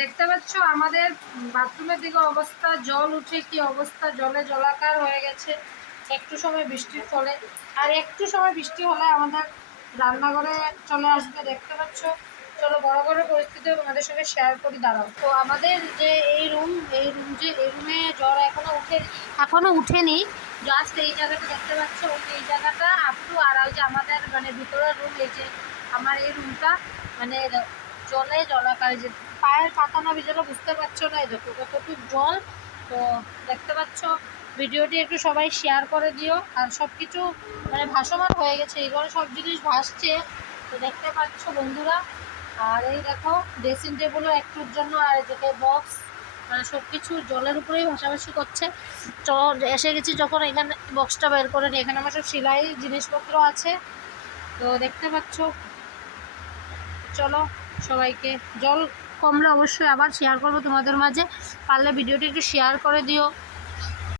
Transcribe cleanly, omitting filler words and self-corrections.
দেখতে পাচ্ছ আমাদের বাথরুমের দিকে অবস্থা, জল উঠে কি অবস্থা, জলে জলাকার হয়ে গেছে একটু সময় বৃষ্টির ফলে। আর একটু সময় বৃষ্টি হলে আমাদের রান্নাঘরে চলে আসবে, দেখতে পাচ্ছ। চলো বড় বড় পরিস্থিতি তোমাদের সঙ্গে শেয়ার করি, দাঁড়াও। তো আমাদের যে এই রুমে জল এখনো উঠেনি। জাস্ট এই জায়গাটা দেখতে পাচ্ছ, এই জায়গাটা আপটু, আর ওই যে আমাদের মানে ভিতরের রুম, এই যে আমার এই রুমটা মানে জলে জলাকার। যে পায়ের পাতা না ভিজলে বুঝতে পারছো না, এই দেখো কতটুকু জল। তো দেখতে পাচ্ছ, ভিডিওটি একটু সবাই শেয়ার করে দিও। আর সব কিছু মানে ভাসমান হয়ে গেছে, এইগুলো সব জিনিস ভাসছে, তো দেখতে পাচ্ছ বন্ধুরা। আর এই দেখো ড্রেসিং টেবিলও একটুর জন্য, আর এদিকে বক্স, মানে সব কিছু জলের উপরেই ভাসাভাসি করছে। এসে গেছি যখন, এখানে বক্সটা বের করে নিই, এখানে আমার সব সেলাই জিনিসপত্র আছে, তো দেখতে পাচ্ছ। চলো সবাইকে, জল কমলে অবশ্যই আবার শেয়ার করবো তোমাদের মাঝে, পারলে ভিডিওটি একটু শেয়ার করে দিও।